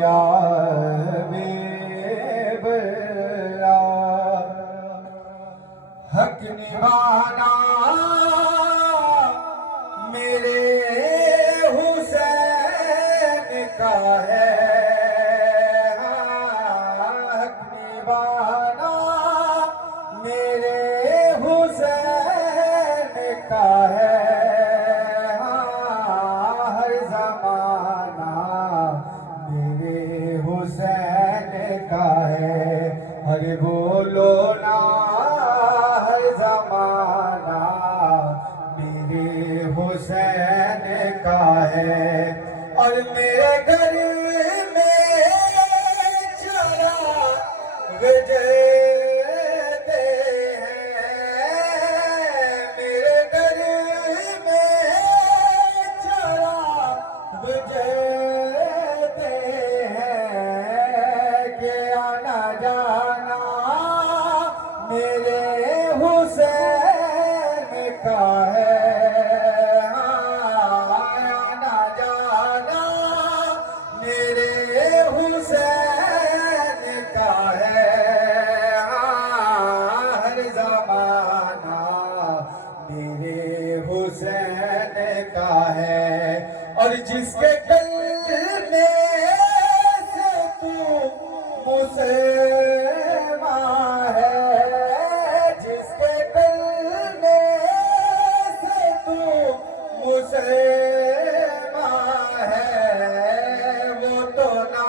یا حبیب اللہ حق نبھانا میرے حسین کا ہے، حق نبھانا میرے حسین کا ہے، ہر زمانہ میرے حسین کا ہے، ہر بولو نا ہر زمانہ میرے حسین کا ہے، اور میرے گھر میں چراغ جلتے ہیں، میرے گھر میں چراغ جلتے ہیں، کہ آنا جانا میرے حسین کا ہے، آنا جانا میرے حسین کا ہے، ہر زمانہ میرے حسین کا ہے، اور جس کے کلمے سے تو مسلمان ہے، جس کے کلمے سے تو مسلمان ہے، وہ تو نہ